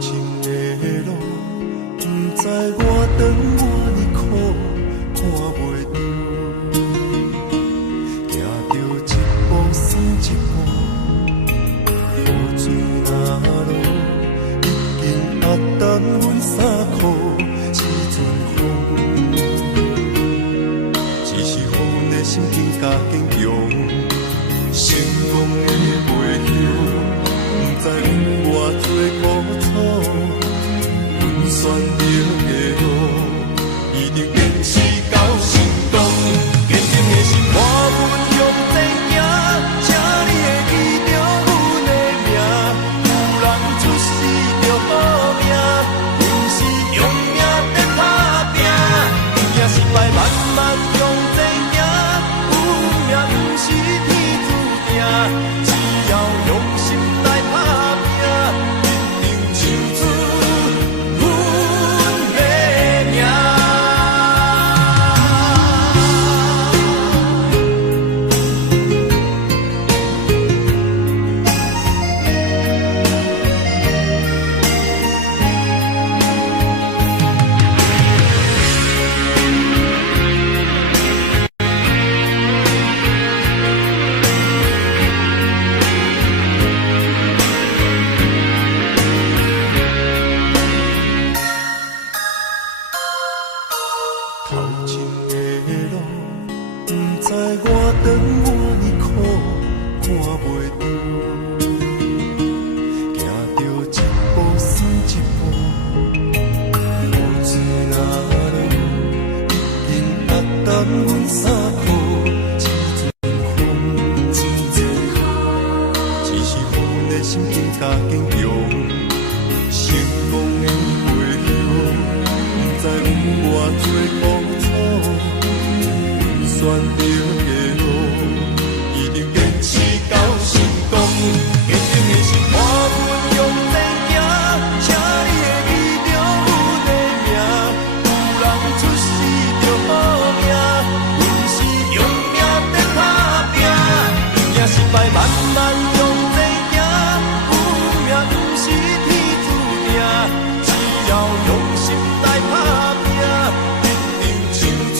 前的路，不知我长我呢苦，看袂着，行着一步算一步，雨水若落，已经压淡阮衫裤，时阵风，只是予阮的心更加坚强。成功的背后，不知有偌多苦楚。阮选择的路，一定坚持到成功。坚定的心，看阮向前行，请你会记着阮的名。有人出世着好命，阮是用命在打拼。惊失败，慢慢向前行，有命不是天。只要用心来打拼，一定唱出阮的名。头前的路，不知我长我呢苦，看袂着，行着一步算一步，雨水若落，已经压淡阮衫裤，一阵风，只是予阮的心更加坚强。成功的背后，不知有偌多苦。选择的路，一定坚持到成功。坚定的心，看阮向前行，请你会记着阮的名。有人出世着好命，阮是用命在打拼。惊失败，慢慢向前行，有命不是天注定。只要用心来打拼，一定唱出。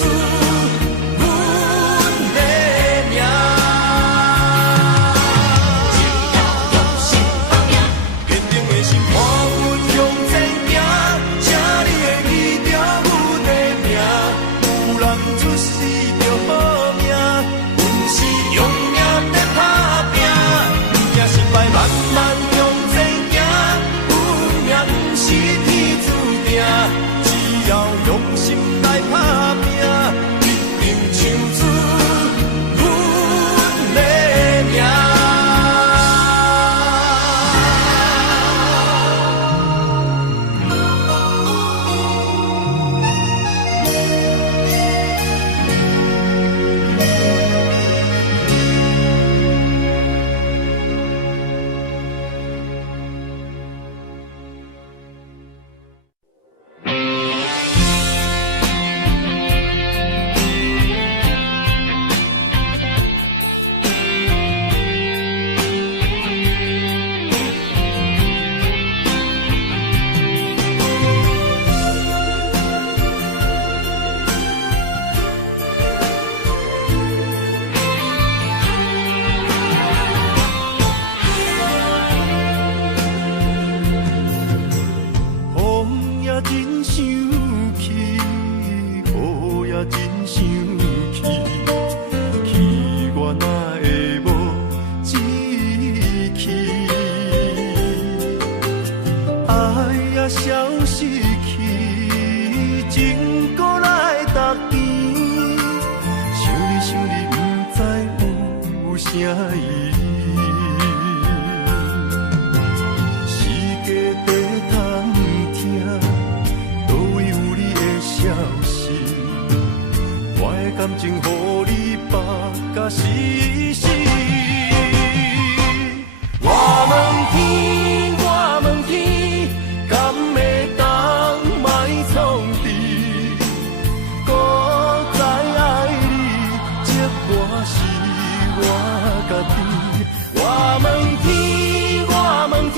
我问天，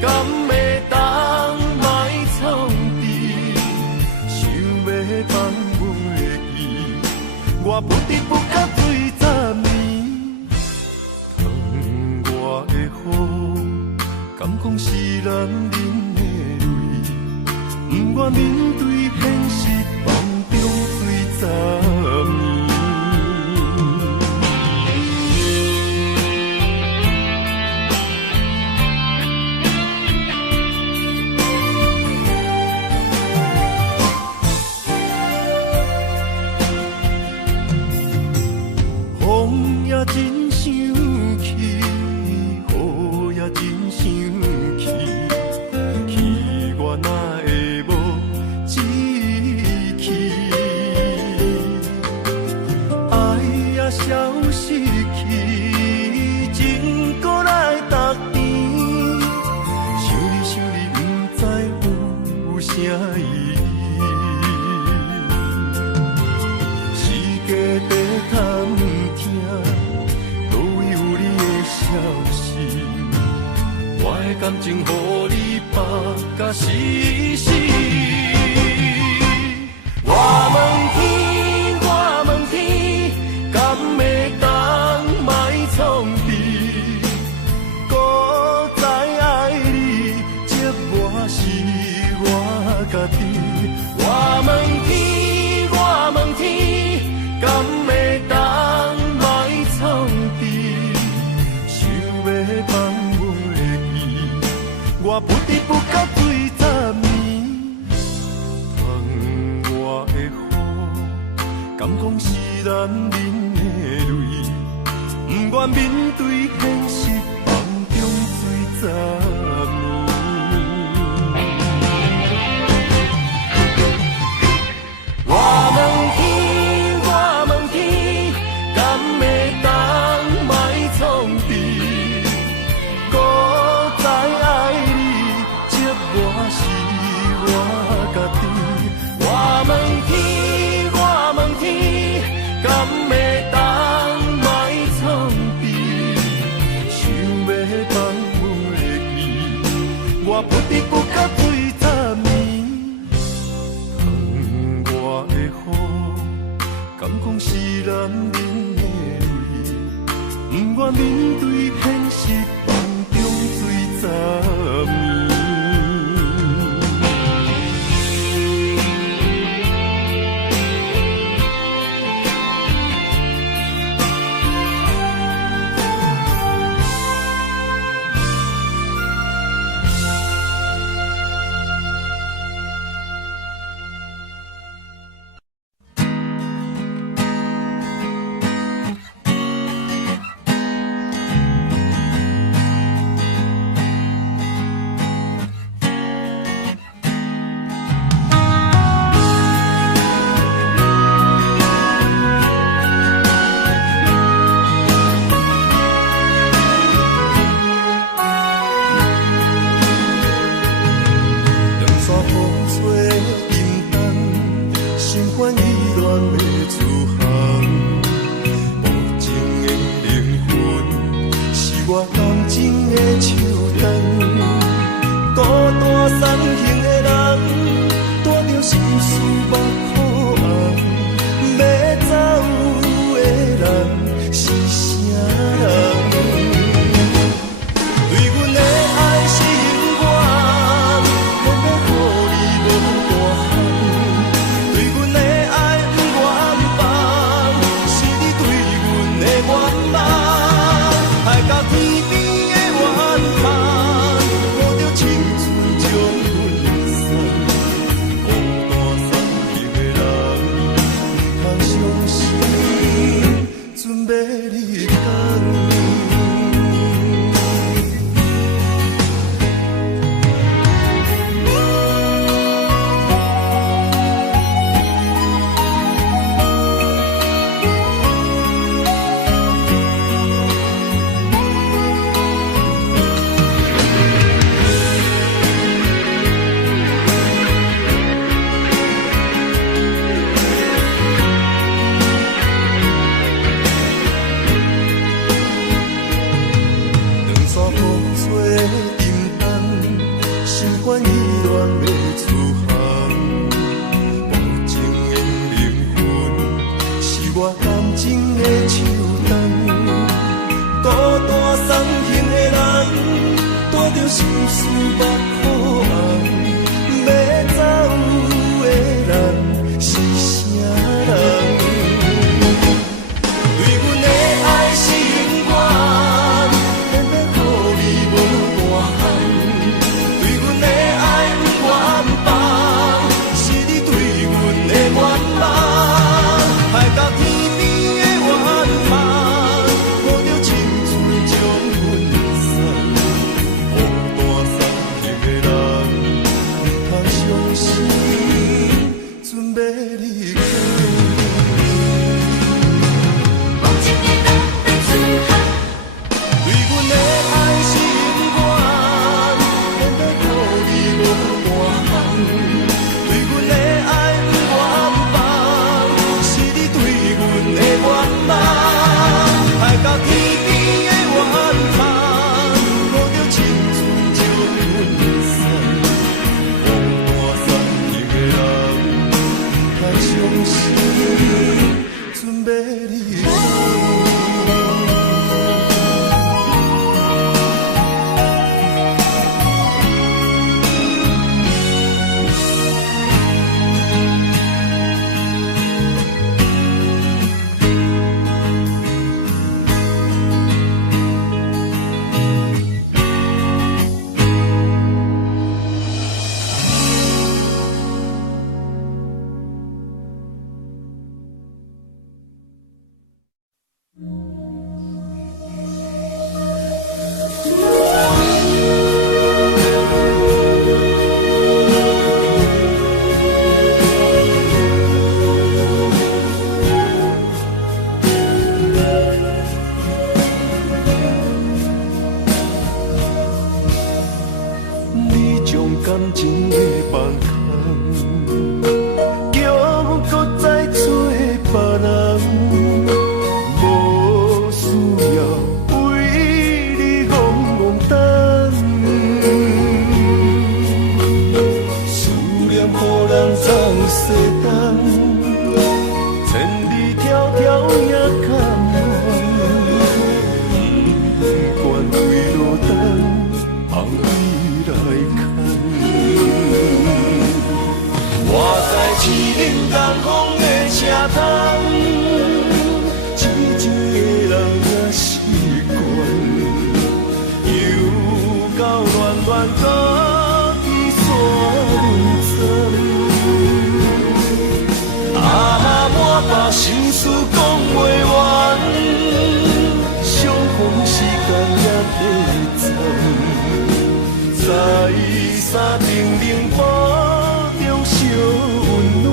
敢会不愿面对现实，梦中醉10年。风也真生气，雨也真生气，气我哪会无志气？爱也消失去，情搁来逐甜，想你不知有啥意义。世界在探听，倒位有你的消息，我的感情予你绑甲死死。我问天，我问天，敢会当莫创治？搁再爱你，折磨是我家己。我问天，我问天，敢会当莫创治？想要放袂记，我不得不到醉10年。窗外的雨，敢讲是男人的泪？不愿面对现实，梦中醉10年。我问天，我问天，敢会当莫创治？搁再爱你，折磨是我家己。我问天，我问天，敢会当莫创治？想要放袂记，我不得不到醉10年。窗外的雨，敢讲是男人的泪？不愿面对现实，梦中醉10年。心事目眶红，要走。感情的放空，叫我搁再做别人，无需要为你戆戆等。思念予人总西东，千里迢迢也甘愿，不管几落冬，红梅来牵。我在市林东风的车窗，痴情的人也习惯，又到恋恋搁一山轮转。啊，满腹心事讲袂完，相逢时间也短暂，在山顶冷雨中烧温暖。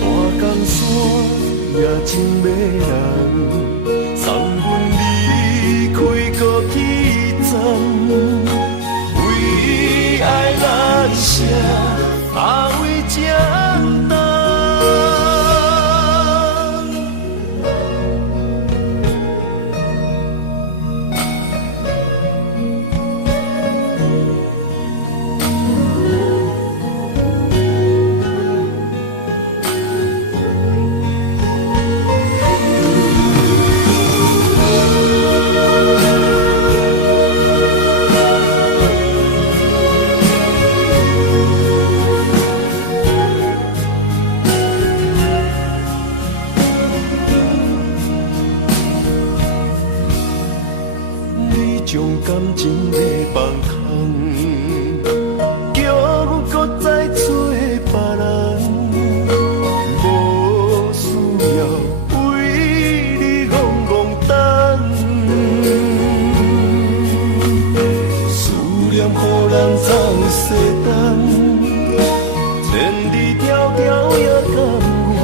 大江山也真迷人，送阮离开高铁站，为爱难舍。啊，为这等，将感情的放空，叫我搁再做别人，无需要为你戆戆等。思念予人总西东，千里迢迢也甘愿，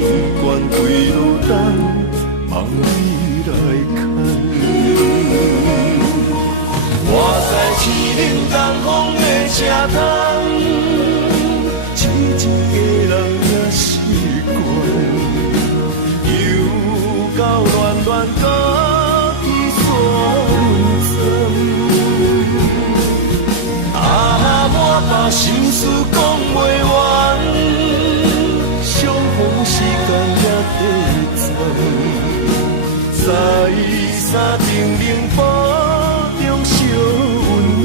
不管几落冬，梦里来牵。我在市林东风的车窗，痴情的人也习惯，又到恋恋搁一山轮转。啊，满腹心事讲袂完，相逢时间也短暂。在山顶冷雨中烧温暖，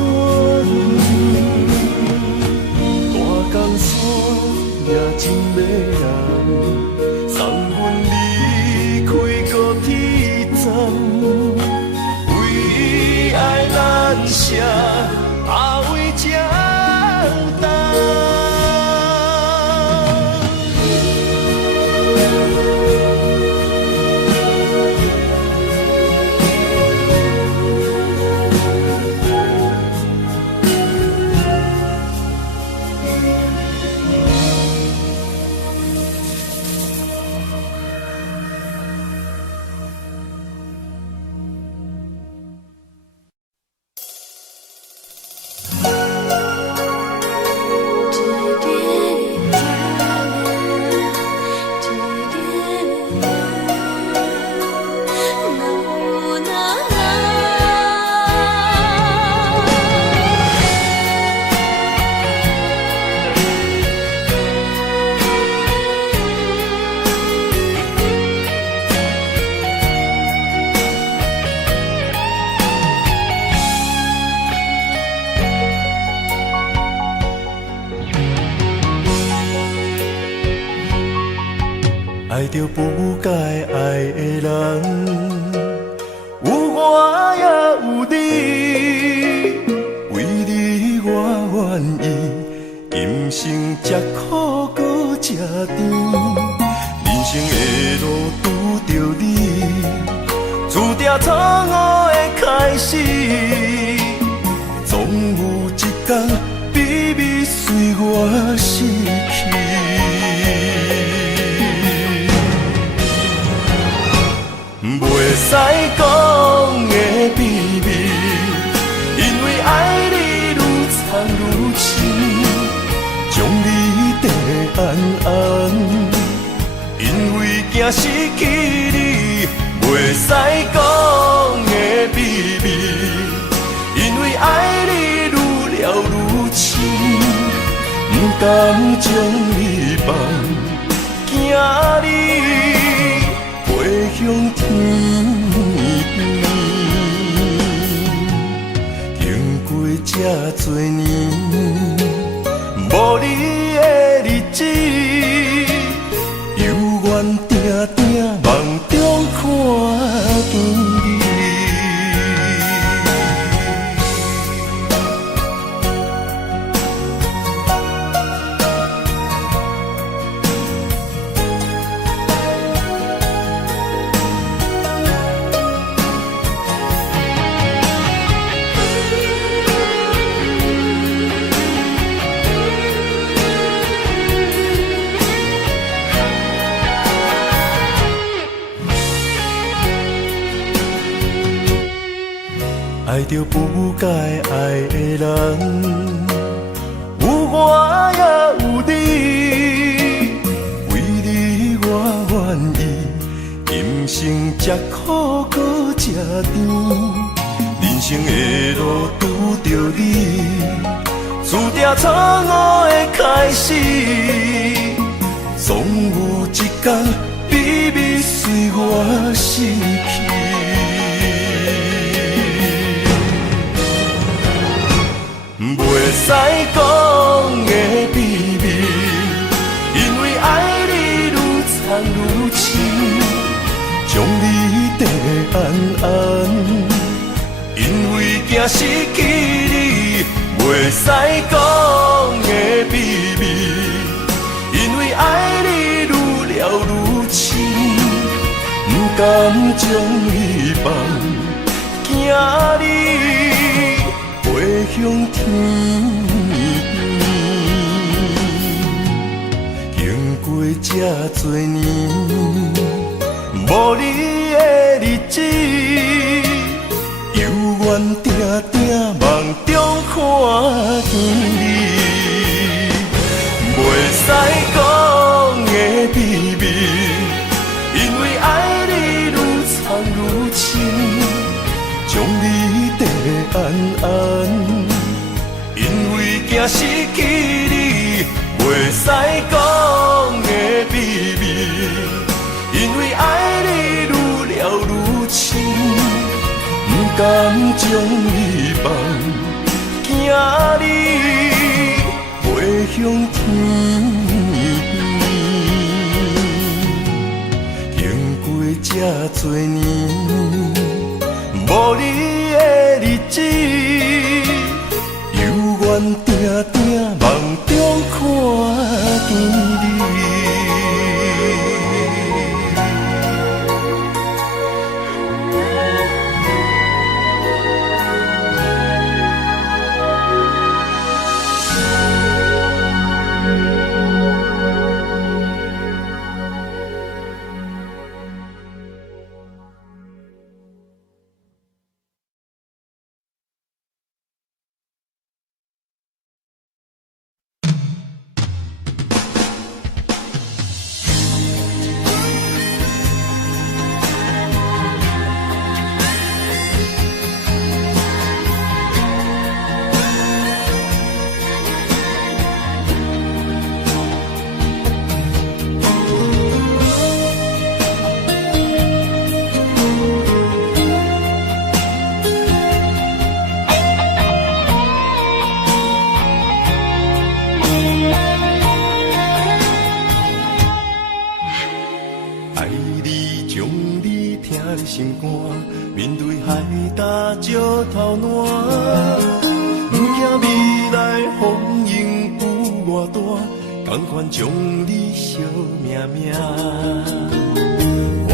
大江山也真迷人，送阮离开高铁站，为爱难舍，啊，为这等。爱着不该爱的人，有我也有你，为你我愿意，今生吃苦搁吃甜，人生的路拄着你，注定错误的开始，总有一天秘密随我逝去。袂使讲的秘密，惊失去你，袂使讲的秘密，因为爱你愈了愈深，不甘将你放，惊你飞向天边。经过这多年，无你的日子，犹原定定梦中看见你。爱着不该爱的人，有我也有你，为你我愿意，今生吃苦搁吃甜，人生的路拄着你，注定错误的开始，总有一天秘密随我失去。袂使讲的秘密，因为爱你愈藏愈深，将你缀安安，因为惊失去你。袂使讲的秘密，因为爱你愈了愈深，不甘将你放，惊你飞向天边。经过这多年，无你的日子，犹原定定梦中看见你。袂使讲的秘密，因为爱你愈藏愈深，将你缀安安，因为惊失去你。袂使讲的秘密，因为爱你愈了愈深，不甘将你放，惊你飞向天边。经过这多年，无你的日子，犹原定定梦中看见你。心肝，面对海大石头烂，不惊未来风雨有偌大，甘愿将你惜命命。愿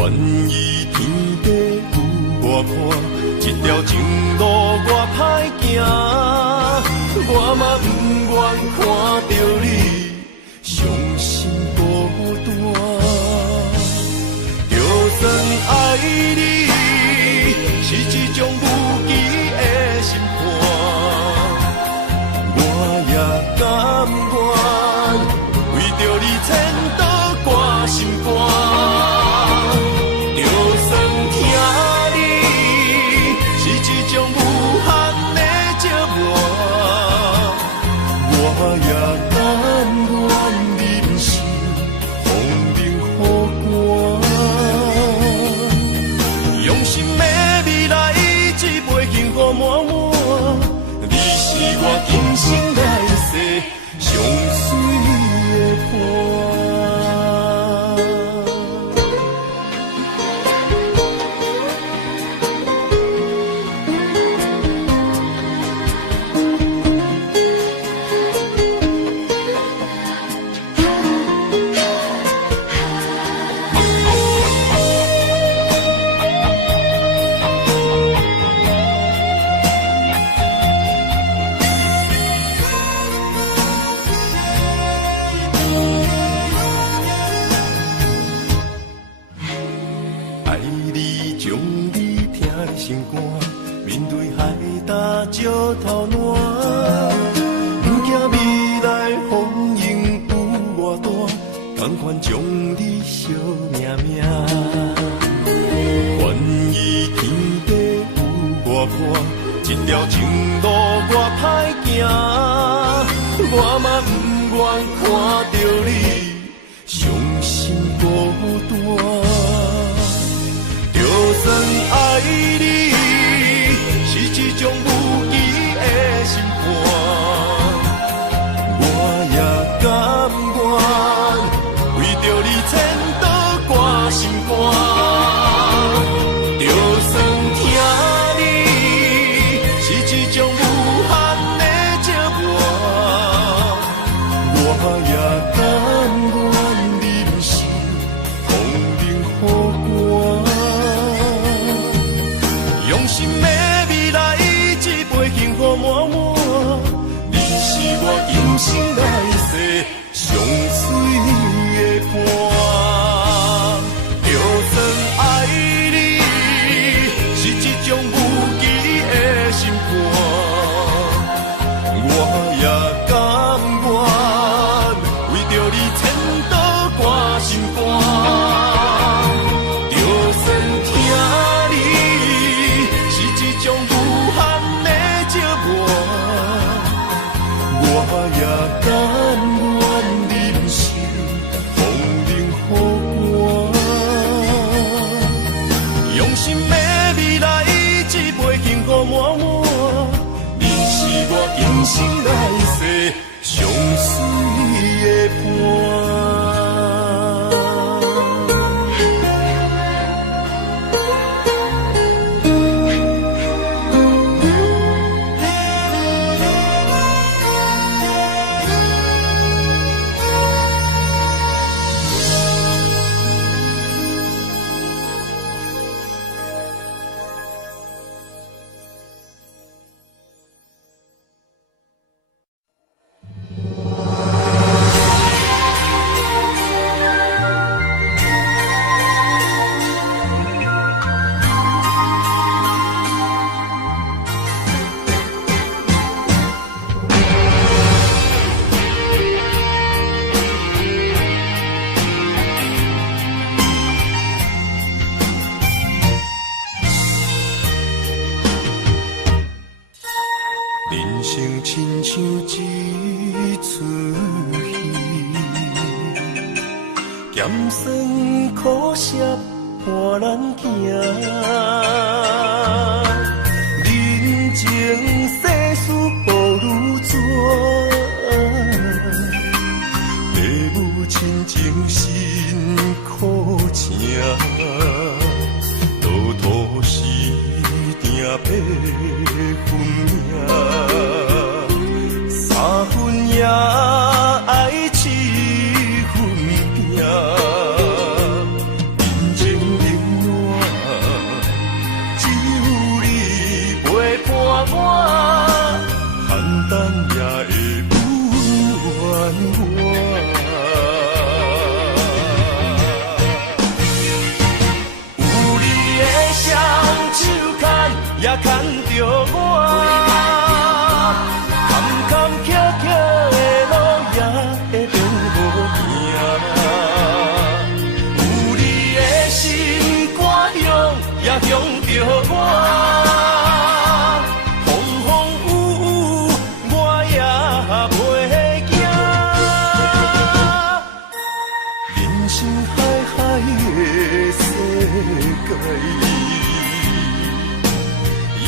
意天地有我看，这条情路我歹行，我嘛不愿看到你伤心孤单。就算爱你是一种无期的心肝，我也甘愿为着你千刀挂心肝。福满满，你是我今生来世上水的伴。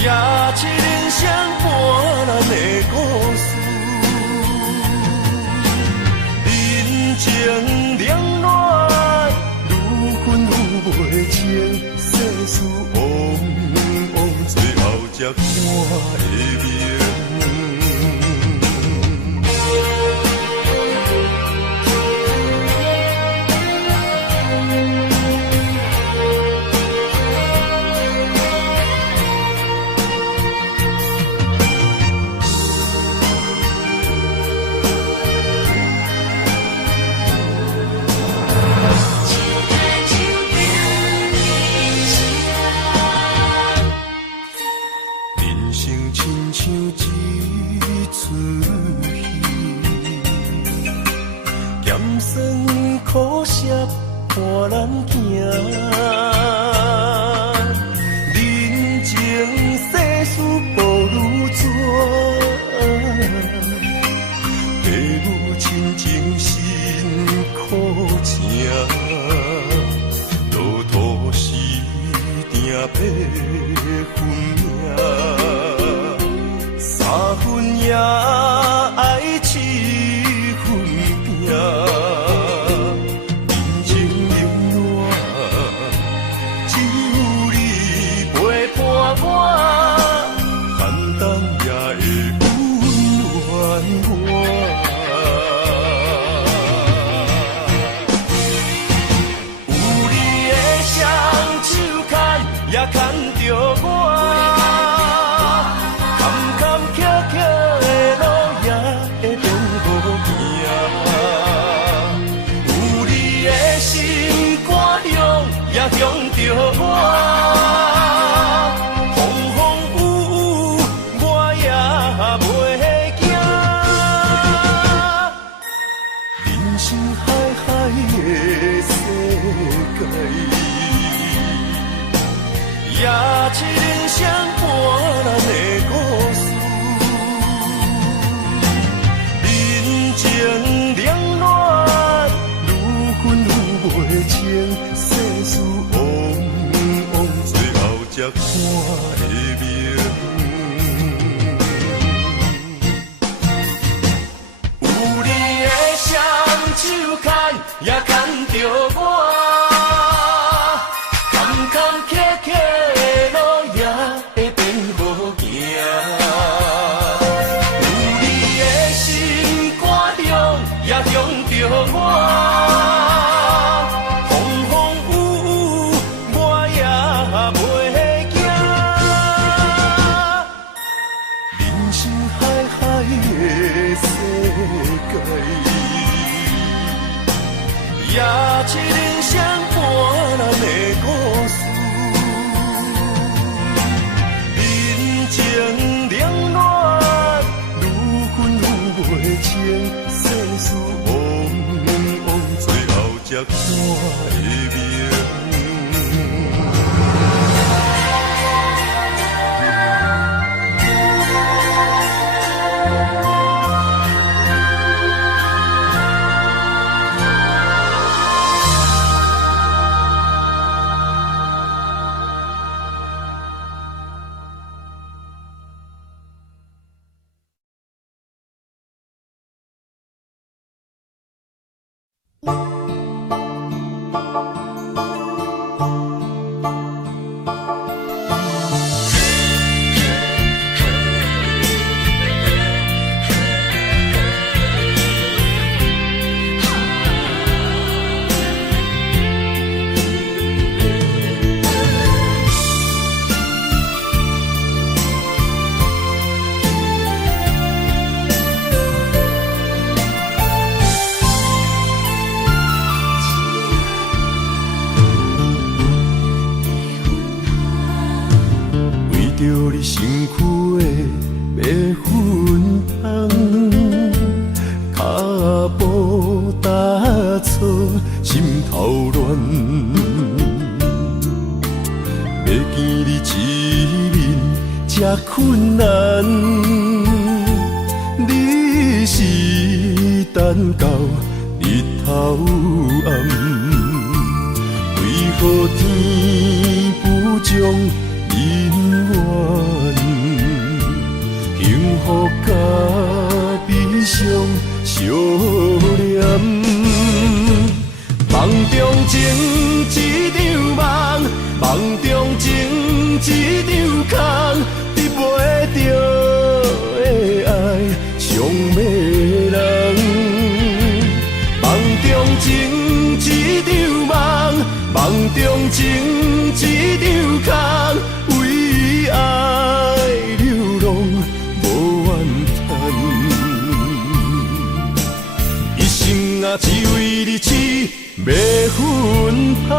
也请人声伴咱的故事。人情冷暖，愈分愈袂清，世事往往最后才看会明。苦涩伴咱行，人情世事无如纸，父母亲情辛苦情，路途时定配分命，三分也爱七分拼。也七人声伴咱的故事，人情冷暖，愈分愈袂清，世事往往最后才看会明。有你的双手牵，也牵着我。也七人声伴咱的故事，人情冷暖，愈分愈袂清，世事往往最后才看会明。困难，你是等到日头暗，为何天不将人怨？相念。梦中情一场梦，梦中情一场空，得袂着的爱上迷人。梦中情一场梦，梦中情一场空，为爱流浪无怨叹。一生啊，只为你痴，袂分芳。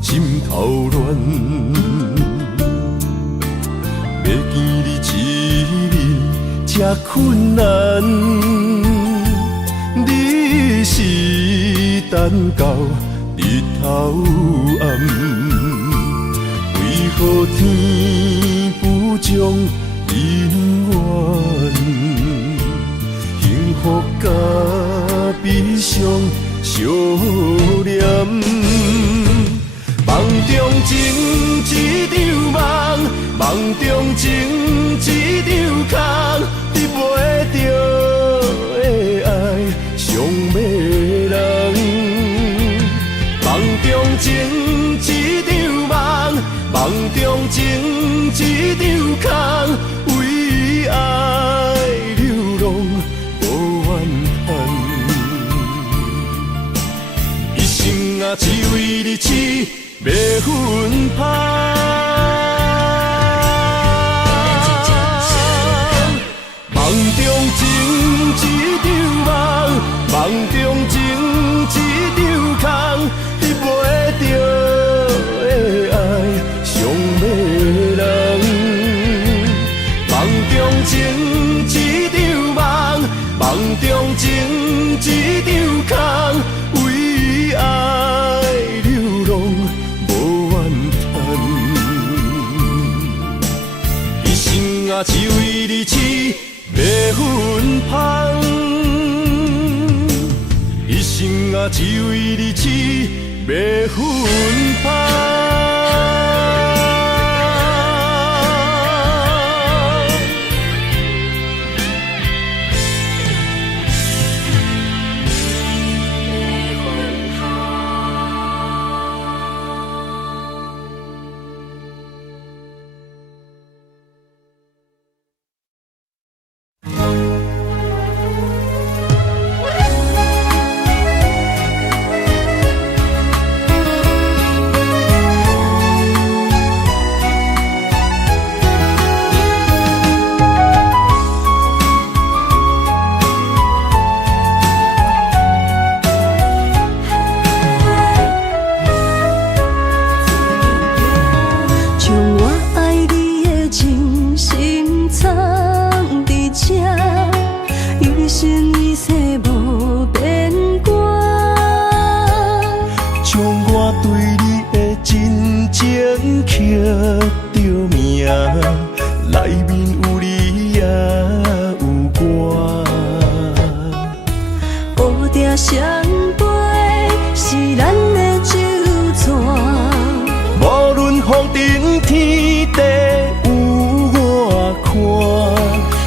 心头乱，要见你一面这困难，你是等到日头暗，为何天不将姻缘？幸福甲悲伤相连。梦中情一场梦，梦中情一场空，得袂着的爱上迷人。梦中情一场梦，梦中情一场空，为爱流浪无怨叹。一生啊，只为你痴，袂分芳。梦中情一场梦，梦中情一场空，得袂着的爱上迷人。梦中情一场梦，梦中情一场空，为爱流浪无怨叹。一生啊，只为你痴，袂分芳。一生啊，只为你痴，袂分芳。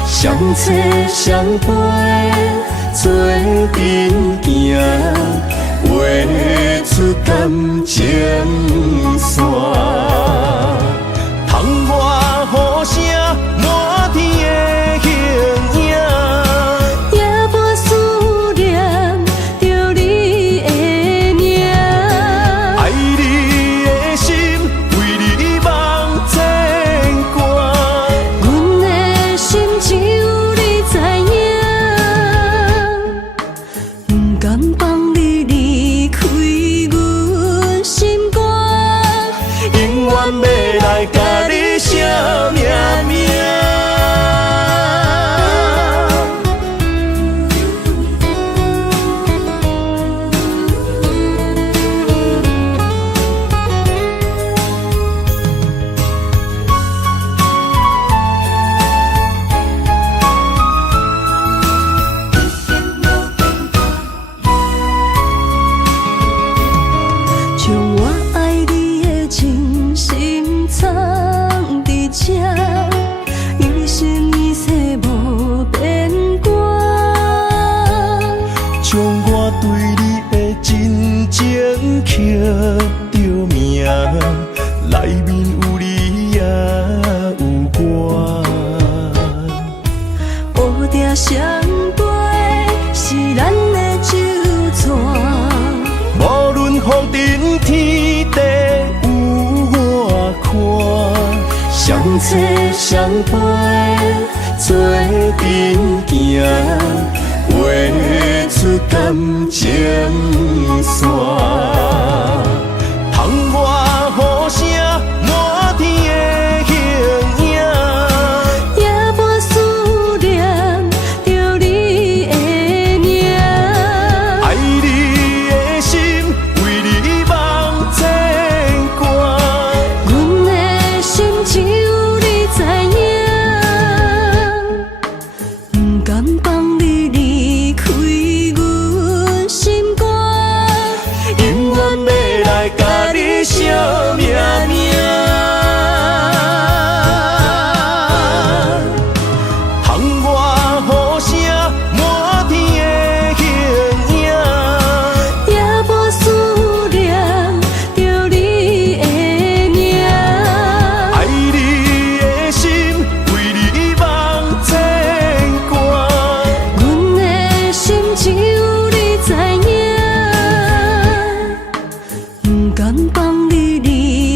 相找相陪，做阵行，画出感情线。窗外雨声，满天的形影，夜半思念着你的名。爱你的心，为你梦牵挂。阮的心只有你知影，不甘放你离开阮心肝。永着名，内面有你也有我。乌蝶双飞是咱的酒泉，无论风尘天地有我看，相切相陪做阵行，画出感情线。窗外雨声满天的形影，夜半思念着你的名。爱你的心为你梦牵挂，阮的心只有你知影，不甘放你离开阮心肝，永远要来甲你惜命命。窗外雨声满天的形影，夜半思念着你的名。爱你的心为你梦牵挂，阮的心只有你知影，不甘放你离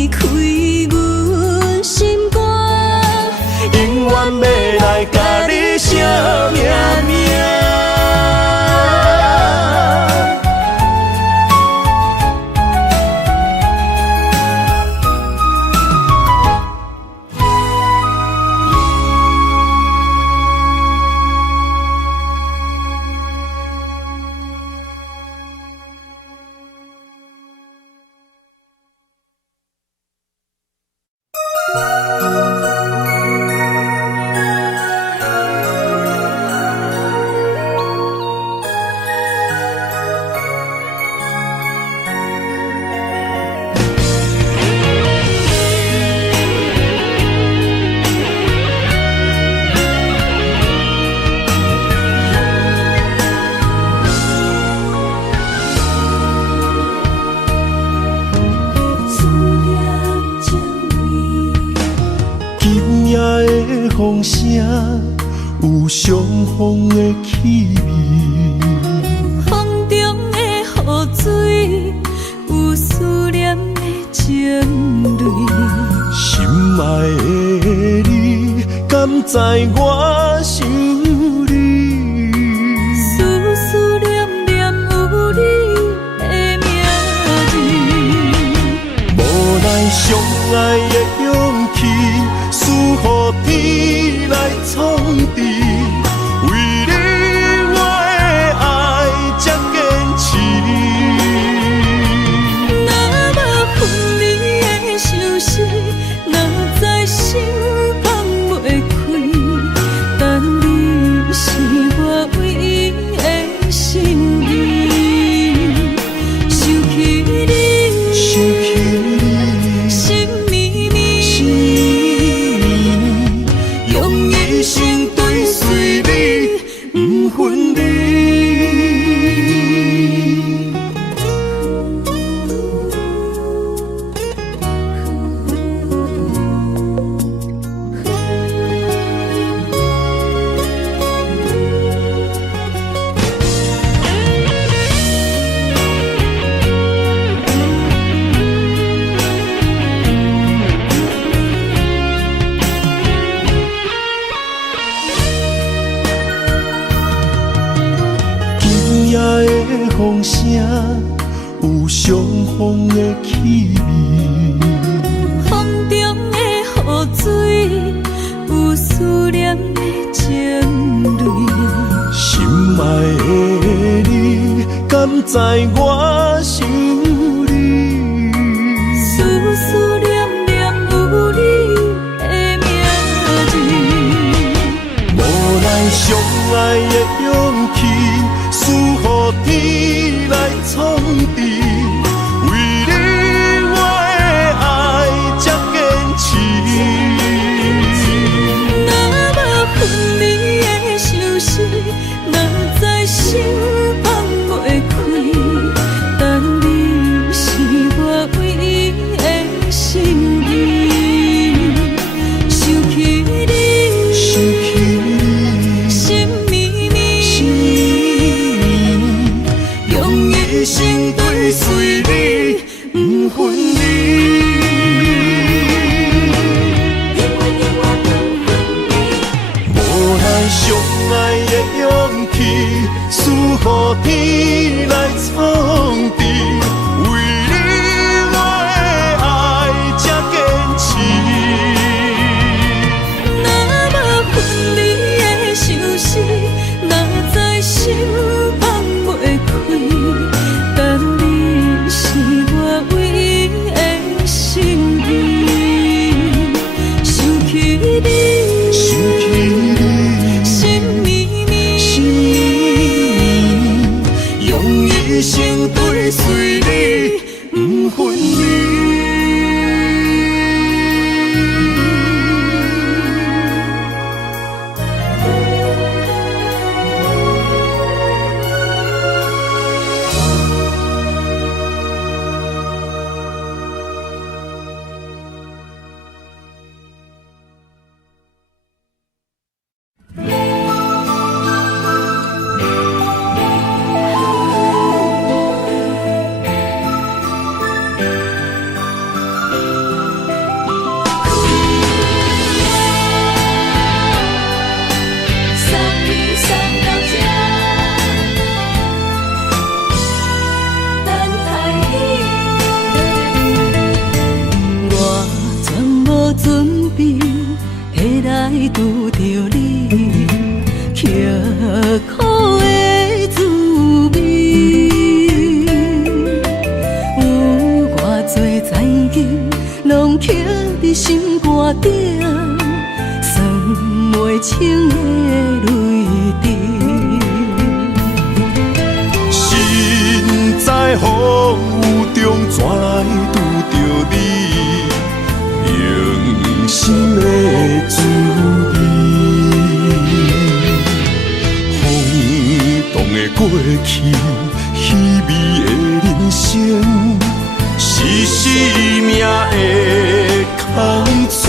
开阮心肝，永远要来甲你惜命命。今夜的风声有相逢的气味，风中的雨水有思念的情泪，心爱的你，敢知我想你？思念念有你的名字，无奈相爱的勇气，输予天来创治。为你我的爱才坚持。若无分离的相思，若在心放袂开，但你是我唯一的心意。想起你，想起你，心绵绵，心绵绵，用一生追随你，不分离。今夜的风声有相逢的气味，风中的雨水有思念的情泪，心爱的你，敢知我想你？思念念有你的名字，无奈相爱的勇气，输予天来创治。为你我的爱才坚持。若无分离的相思，若在心放袂开，但你分离。无咱相爱的勇气，赐予天来创治。为你我的爱才坚持。若无分离的相思，哪知心放袂开。但你是我唯一的心意，想起你，心绵绵，用一生追随你，不分离。拄着你，刻苦的滋味，有偌多灾境，拢刻伫心肝顶，算袂清的泪滴。心在风雨中，怎来拄着你？用心的滋味，风动的过去，稀微的人生，是生命的空嘴，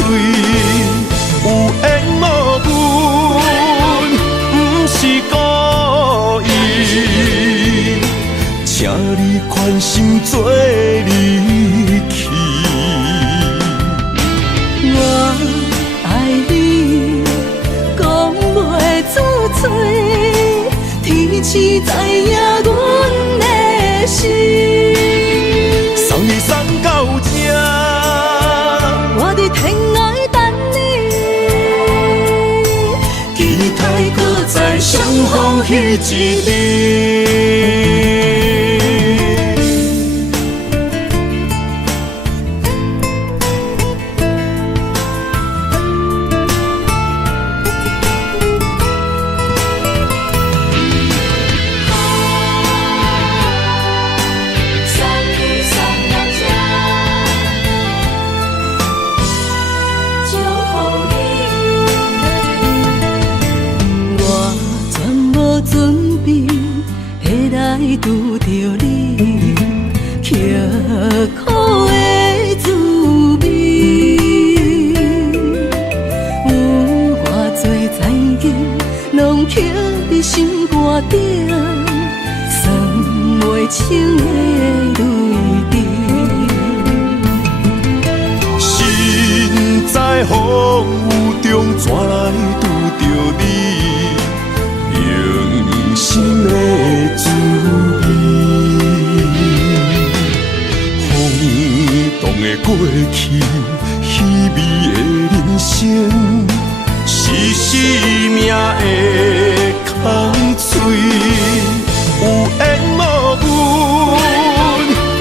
有缘无分，不是故意，请你宽心做离去。我爱你，讲袂出嘴，天赐知影阮的心。送你送到这，我伫天涯等你，期待搁再相逢彼一日。拄着你，刻苦的滋味，有偌多灾境，拢刻伫心肝顶，算袂清的泪滴。心在风雨中，怎来拄着你？用心的滋味，风动的过去，稀微的人生，是生命的空嘴，有缘无分，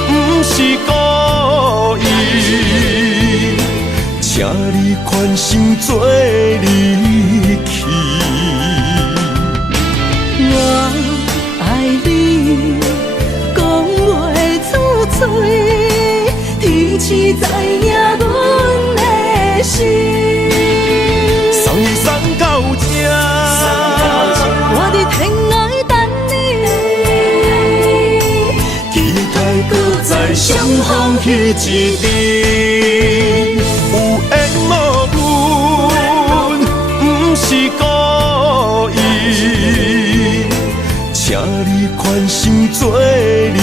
不是故意，请你宽心做离去。我爱你，讲袂出嘴，天赐知影阮的心。送你送到这，我伫天涯等你，期待搁再相逢彼一日。有缘无分，不是故意，请你宽心做离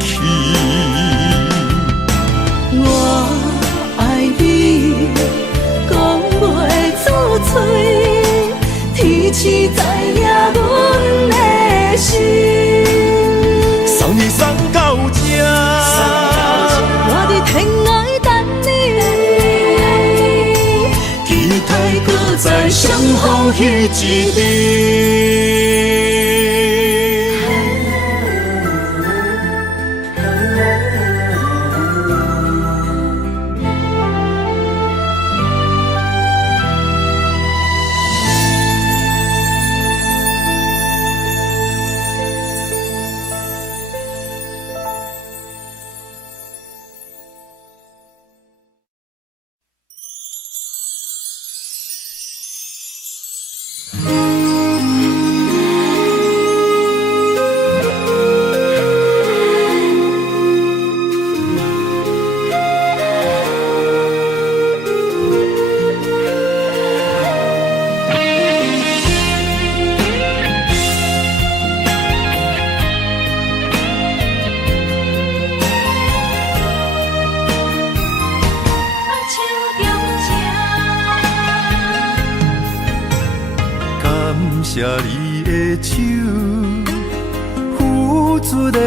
去。风彼一阵。谢你的手，付出的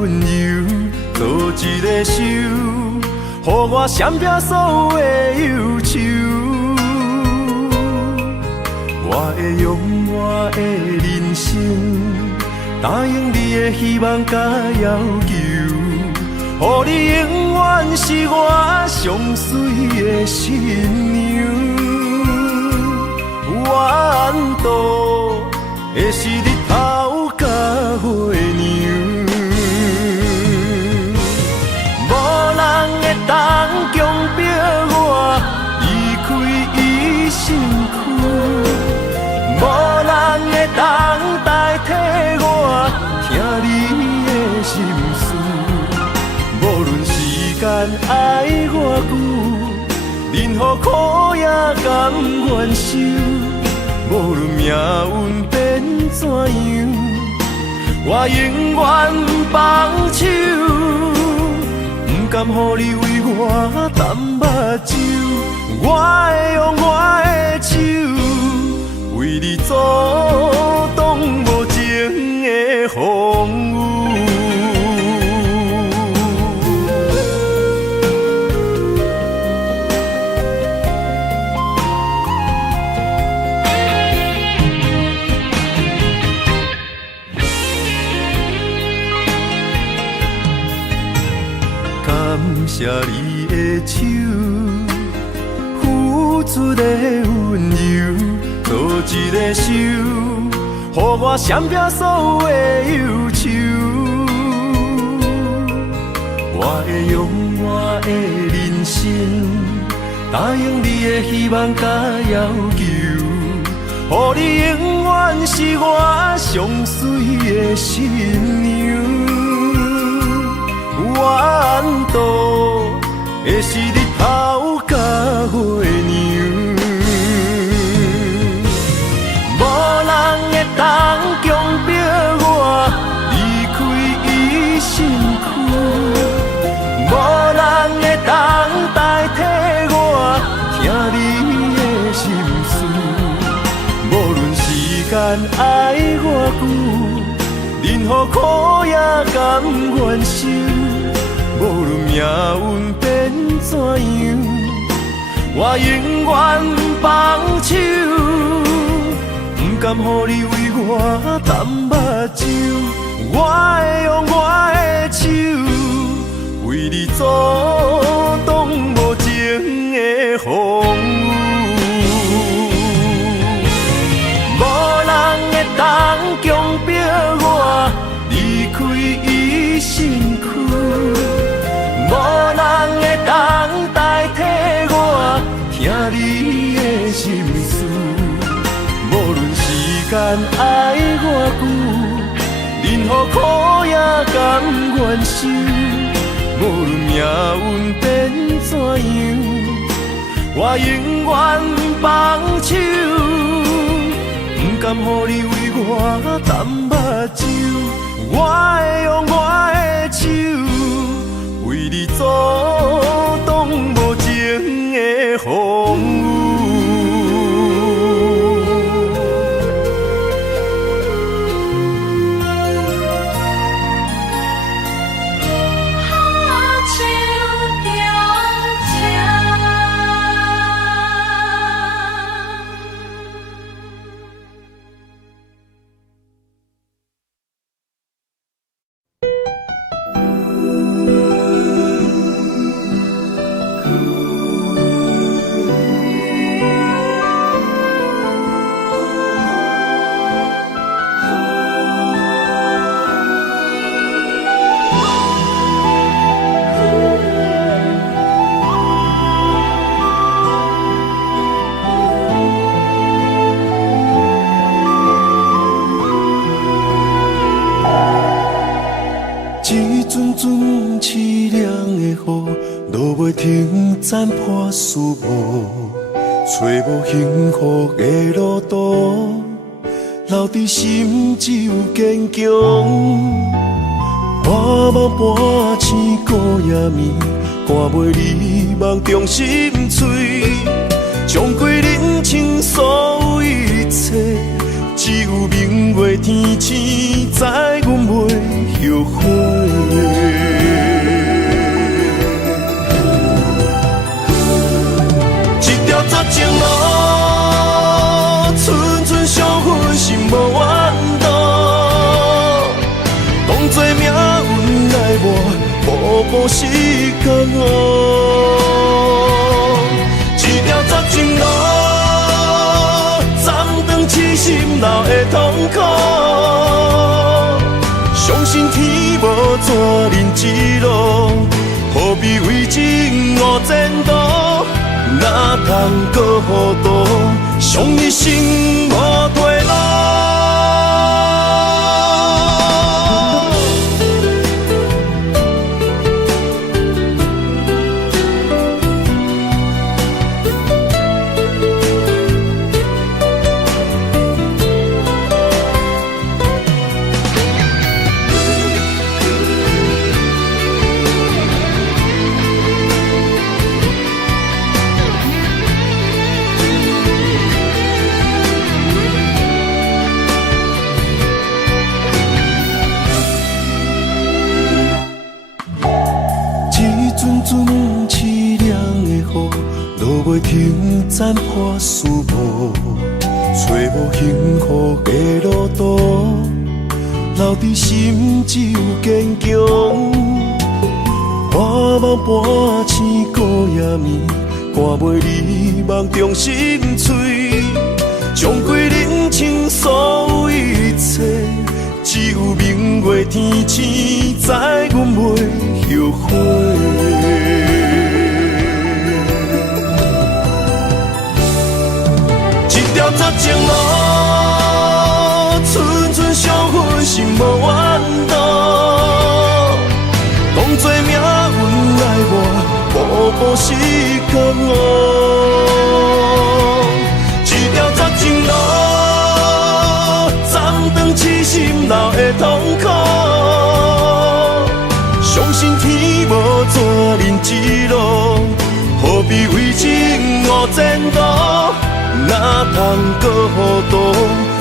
温柔，做一个手，予我闪避所有的忧愁。我会用我的人生，答应你的希望甲要求，予你永远是我上水的新娘。缘途会是日头甲月亮，无人会当强迫我离开伊身躯，无人会当代替我听你的心事。无论时间爱偌久，任何苦也甘愿受。无论命运变怎样，我永远放手，不甘予你为我淡目睭。我会用我的手，为你阻挡无情的风雨。谢你的手，付出的温柔，做一个手，予我闪避所有的忧愁。我会用我的人生，答应你的希望甲要求，予你永远是我上水的新娘。缘途会是日头甲月亮，无人会当强迫我离开伊身躯，无人会当代替我听你的心事。无论时间爱偌久，任何苦也甘愿受。无论命运变怎样，我永远放手，不甘予你为我淡目睭。我会用我的手，为你阻挡无情的风雨。无人会当强迫我离开伊身躯。无人会当代替我听你的心事。无论时间爱偌久，任何苦也甘愿受。无论命运变怎样，我永远放手，不甘予你为我淡目睭。我会用我的手，为你阻挡无情的风雨。凄凉的雨，落袂停，斩破思无，找无幸福的路途，留伫心只有坚强。半梦半醒孤夜眠，赶袂离梦中心碎，将归人生所有一切，只有明月天星知阮袂后悔。一条绝情路，寸寸伤痕心无怨妒，当作命运来磨，步步是江湖。一条绝情路，斩断痴心闹的痛苦。相信天无绝人之路，何必为情误前途？哪通搁糊涂，伤一生无退路。凄凉的雨，落袂停，斩破思无，找无幸福的路途，留伫心只有坚强。半梦半醒孤夜眠，赶袂离梦中心碎，将归人生所有一切，只有明月天星知阮袂后悔。一条绝情路，寸寸伤痕心无怨妒，当作命运来磨，步步是江湖。一条绝情路，斩断痴心闹的痛苦。相信天无绝人之路，何必为情误前途？哪通搁糊涂，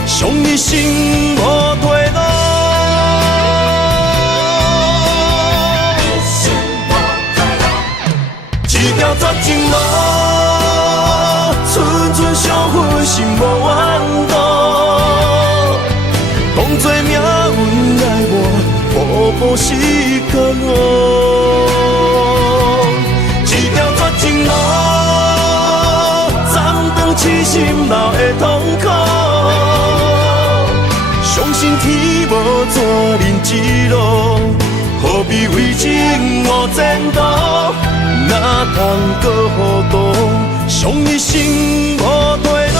伤一生无退路。一条绝情路，寸寸伤痕心无怨妒，当作命运来磨，步步是江湖。一条绝情路，痴心闹的痛苦，相信天无绝人之路，何必为情误前途？哪通搁糊涂，伤一生无退路。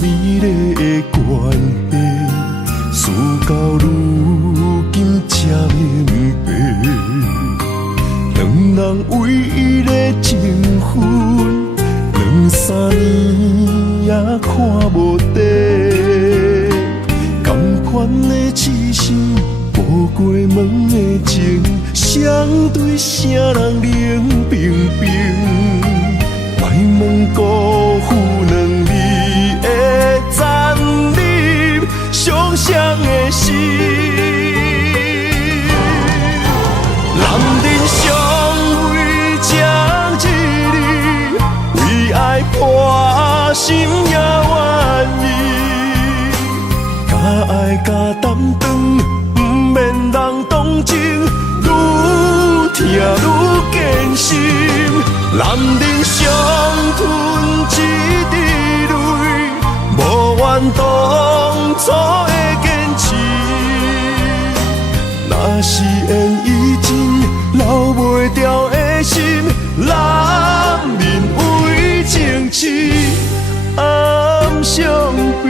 美丽的关系，事到如今才明白，两人为伊的情分，2、3年也看看无底。同款的痴心，无过门的情，相对啥人冷冰冰？莫问辜负两字的残忍，伤谁的心？男人尚为情一字，为爱破心也愿意，假爱假担当，不免人同情，愈听愈艰辛。男人伤吞一滴泪，无怨当初的坚持。若是缘已尽，留袂掉的心，男人为情痴，暗伤悲。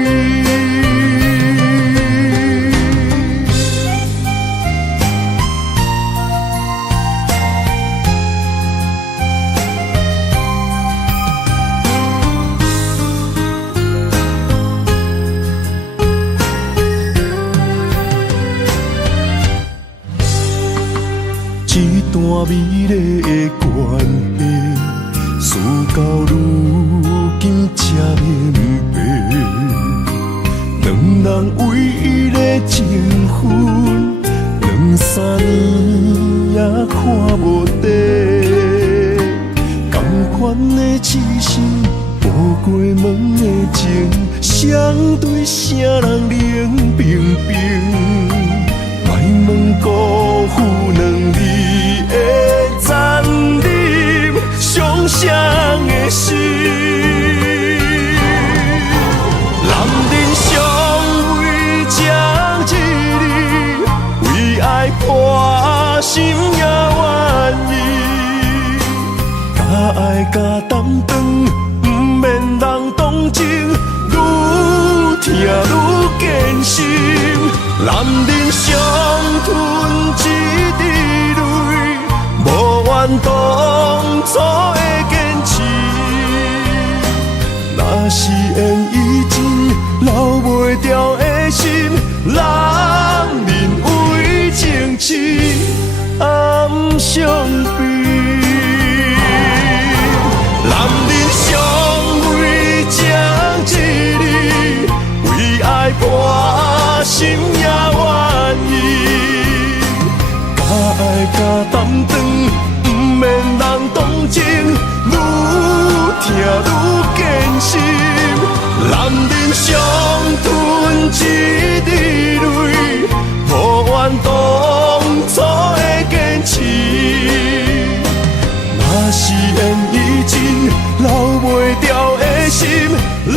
一段美丽的关系，事到如今才明白，两人唯一的情分，两三年也看无底。同款的痴心，无过门的情，相对啥人冷冰冰？莫问辜负两字的残忍，伤谁的心？男人尚为情一字，为爱破心也愿意，假爱假担当，不免人同情，愈听愈艰辛。男人伤吞一滴泪，无怨当初的坚持。若是缘已尽，留袂掉的心，男人为情痴，暗伤悲。男人尚为情一字，为爱破心也愿意，假爱假担当，不免人同情，愈听愈艰辛。男人伤吞一滴泪，无怨当初的坚持。若是缘已尽，留袂掉的心，男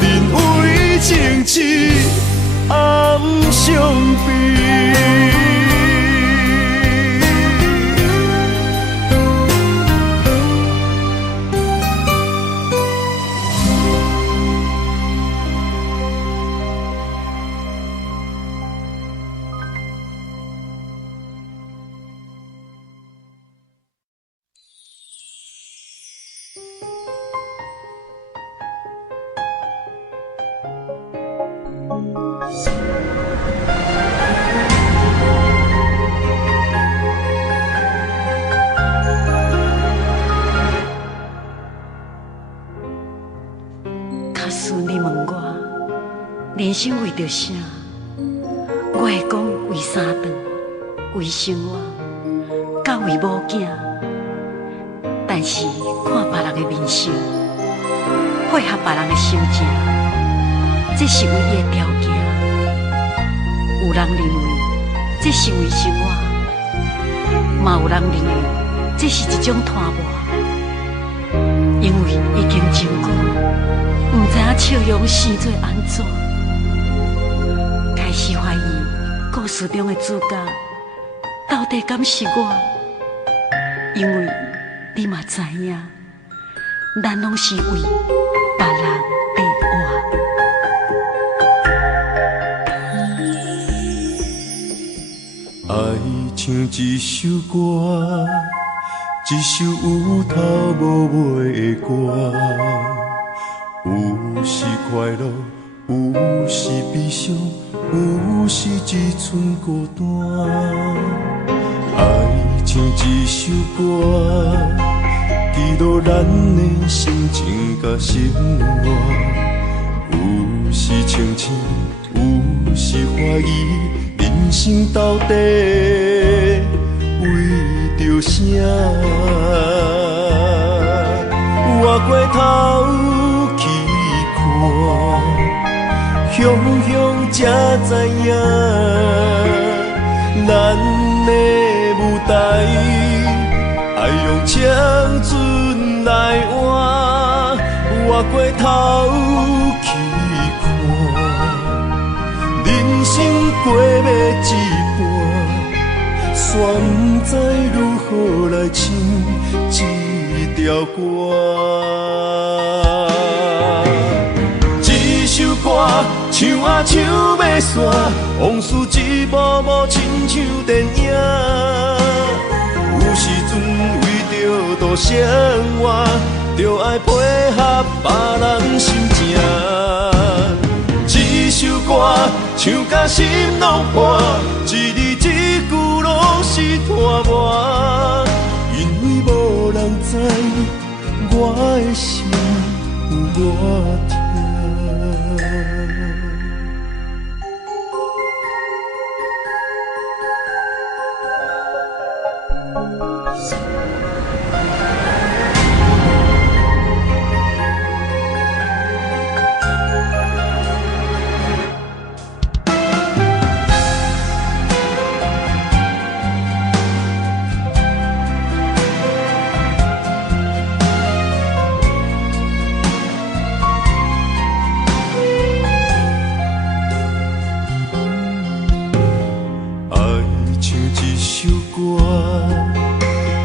人为情痴，暗伤悲。人生为着啥？我会讲为三顿，为生活，甲为某囝。但是看别人的面相，配合别人的心情，这是唯一的条件。有人认为这是为生活，嘛有人认为这是一种拖磨。因为已经真久，唔知影笑容生做安怎。开始怀疑故事中的主角到底敢是我，因为你嘛知影，咱拢是为别人而活。爱像一首歌，一首有头无尾的歌，有时快乐，有时悲伤，有时只剩孤单。爱像一首歌，记录咱的心情甲生活。有时清醒，有时怀疑，人生到底为着啥？我过头去看，雄雄才知影，咱的舞台爱用青春来换。我过头去看，人生过要一半，煞不知如何来唱这条歌。一首歌唱啊唱要散，往事一幕幕亲像电影。有时阵为着度生活，就爱配合别人心情。一首歌唱甲心拢破，一字一句拢是拖磨。因为无人知我的心有偌痛。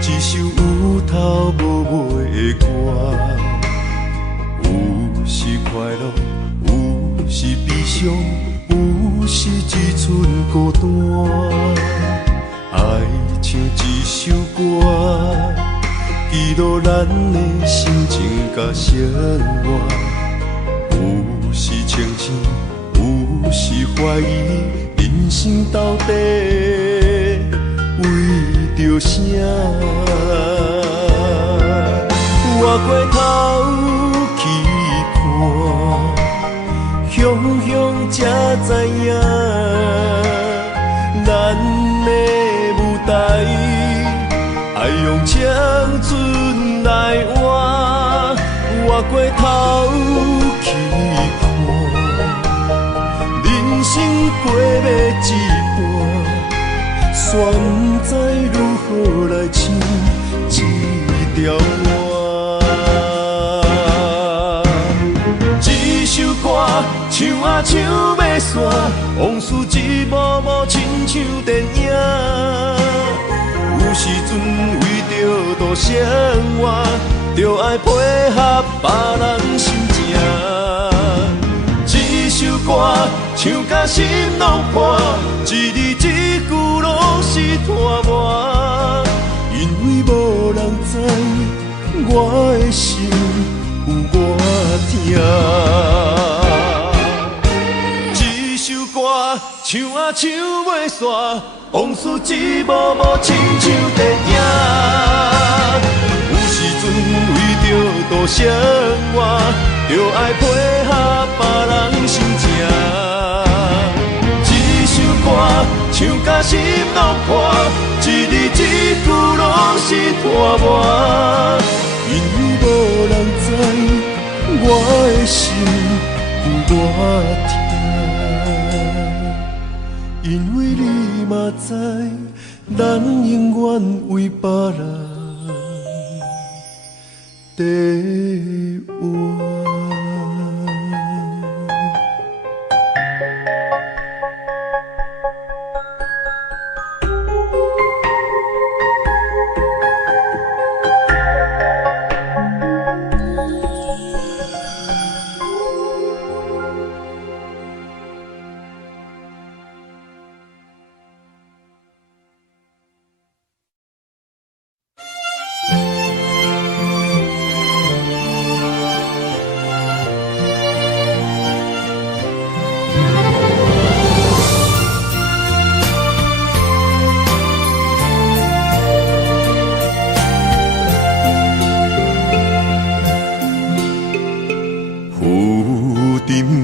一首有头无尾的歌，有时快乐，有时悲伤，有时只剩孤单。爱像一首歌，记录咱的心情甲生活。有时清醒，有时怀疑，人生到底为着啥？我过头去看，雄雄才知影，咱的舞台爱用青春来换。我过头去看，人生过要一半，煞不知如何来唱这条歌。一首歌唱啊唱要散，往事一幕幕亲像电影。有时阵为着度生活，就爱配合别人心情。一首歌唱甲心拢破，一字一句拢是拖磨。因为无人知我的心有偌痛。一首歌唱啊唱袂煞，往事一幕幕亲像电影。有时阵为着度生活，就爱配合别人心情。一首歌唱甲心拢破，一字一句拢是拖磨。因为无人知我的心有偌痛，因为你嘛知，咱永远为别人地活。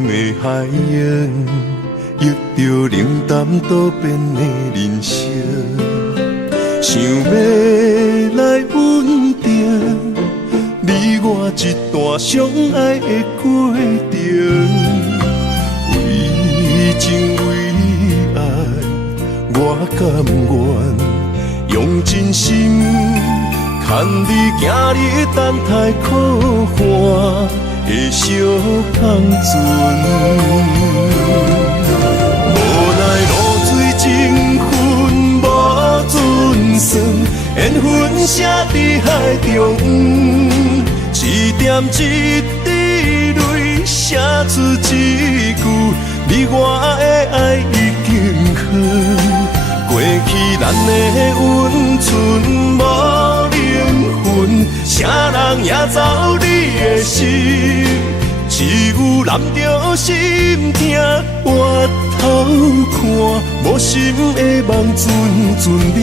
的海洋，遇着冷淡多变的人生，想要来稳定，你我一段相爱的过程。为情为爱，我甘愿用真心，牵你行你等待可汗的小香船。无奈露水情分无准算，缘分写伫海中，一点一滴泪写出一句。你我的爱已经好，过去咱的温存无灵魂，啥人也走你的心，只有揽着心痛回头看，无心的梦阵阵冷，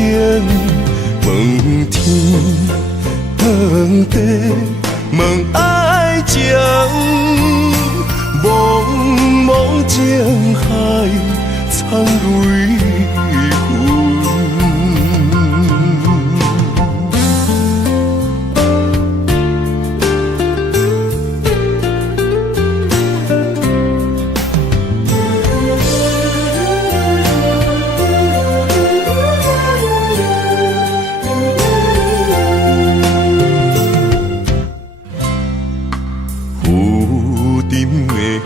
问天问地问爱情。茫茫江海，苍泪痕。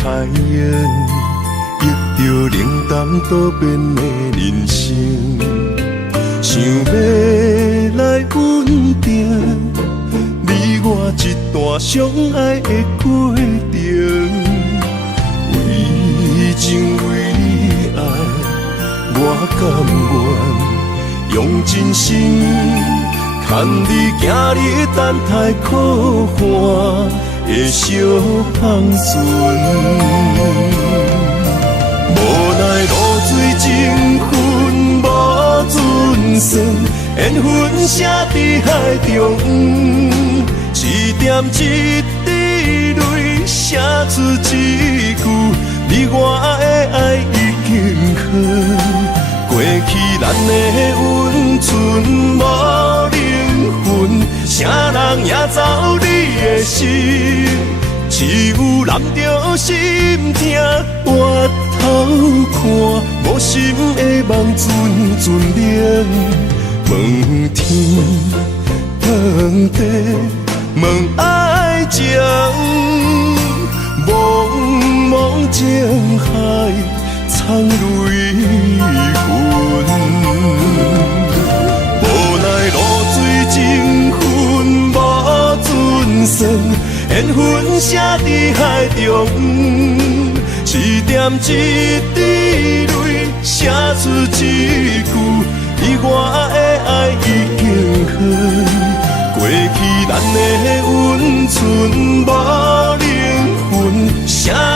海洋，遇着冷淡多变的人生，想要来稳定，你我一段相爱的过程。为情为爱，我甘愿用真心，牵你行你等待可汗的小香船。无奈露水情分无准算，缘分写伫海中，一点一滴泪写出一句，你我的爱已经好，过去咱的温存无灵魂，啥人也走你的心，只有揽着心痛回头看，无心的梦阵阵冷，问天问地问爱情。茫茫江海，苍泪痕。无奈露水情分无准算，缘分写伫海中，一点一滴泪写出一句，你我的爱已经好，过去咱的温存无灵魂，啥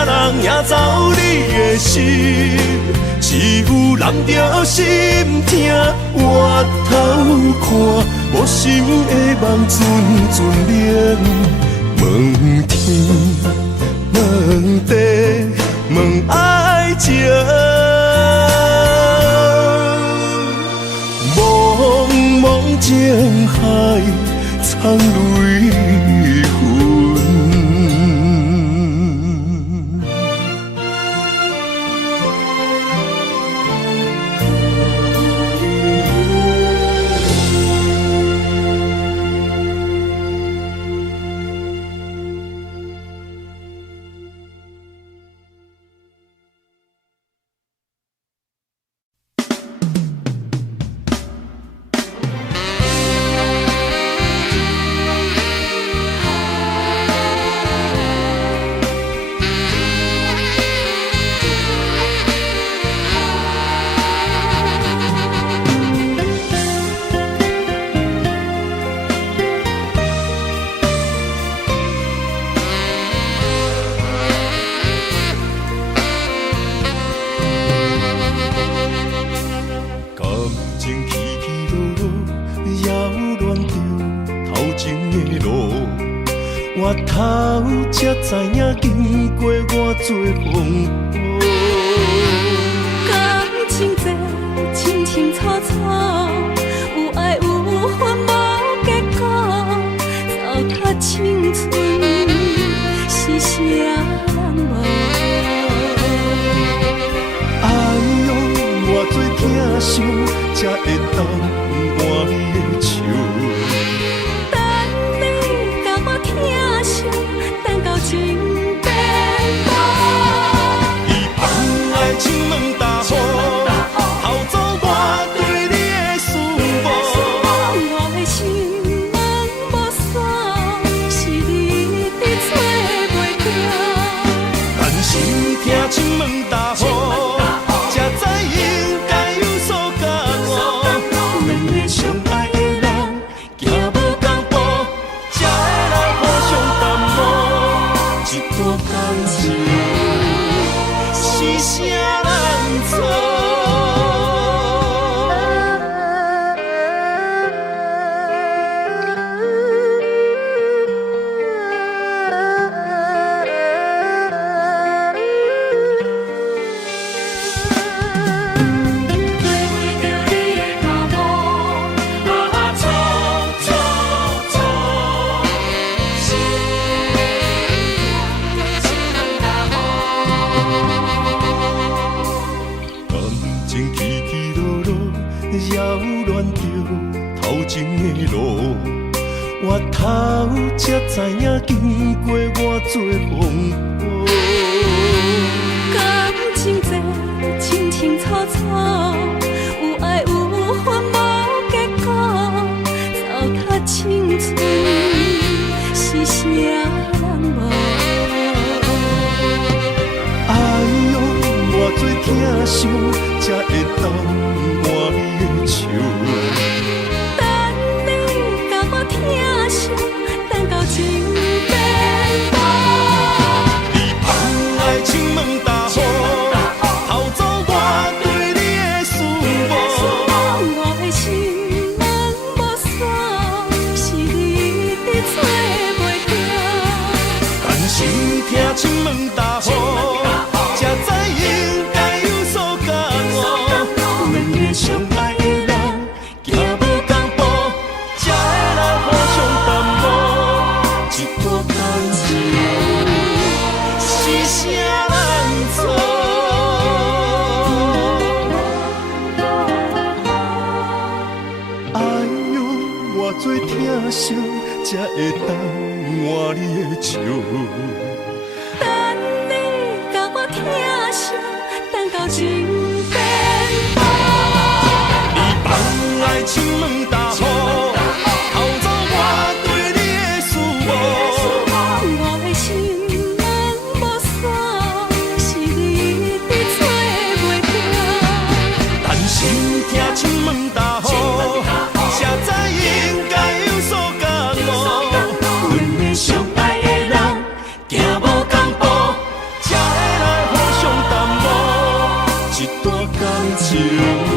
人也走你的心，只有揽着心痛回头看，无心的梦阵阵冷，问天问地问爱情。茫茫江海，苍泪痕。头才知影经过偌多风波。感情这清清楚楚，有爱有恨无结果，糟蹋青春是啥人无？哎呦，偌多疼伤，才会当换你的手。等你甲我疼惜，等到情变薄。伊放爱情问大雨，偷走我对你的思慕。我的心门无锁，是你伫找袂到。但是听情问大雨，才知应该有所感悟。两个相爱的人，行无同步，才会来互相淡薄。一段感情是啥人错？感情起起落落，扰乱着头前的路。我头才知影经过偌多风波。感情这清清楚楚，有爱有恨无结果，糟蹋青春是啥人无？哎呦，偌多疼伤，才会当换你的手。等你甲我疼惜，等到情变薄。你放爱情问大雨，偷走我对你的思慕。我的心门无锁，是你伫找袂到。但是听情问大雨，才知应该有所感悟。两个相爱的人，行无同步，才会来互相淡薄。一段感情是啥人错？哎呦，偌多疼伤，才会当换你的手。等你甲我疼惜，等到情变薄。你放爱情问大雨，偷走我对你的思慕。我的心门无锁，是你伫找袂到。但是听情问大雨，才知应该有所感悟。两个相爱的人，行无同步，才会来互相淡薄。一段感情。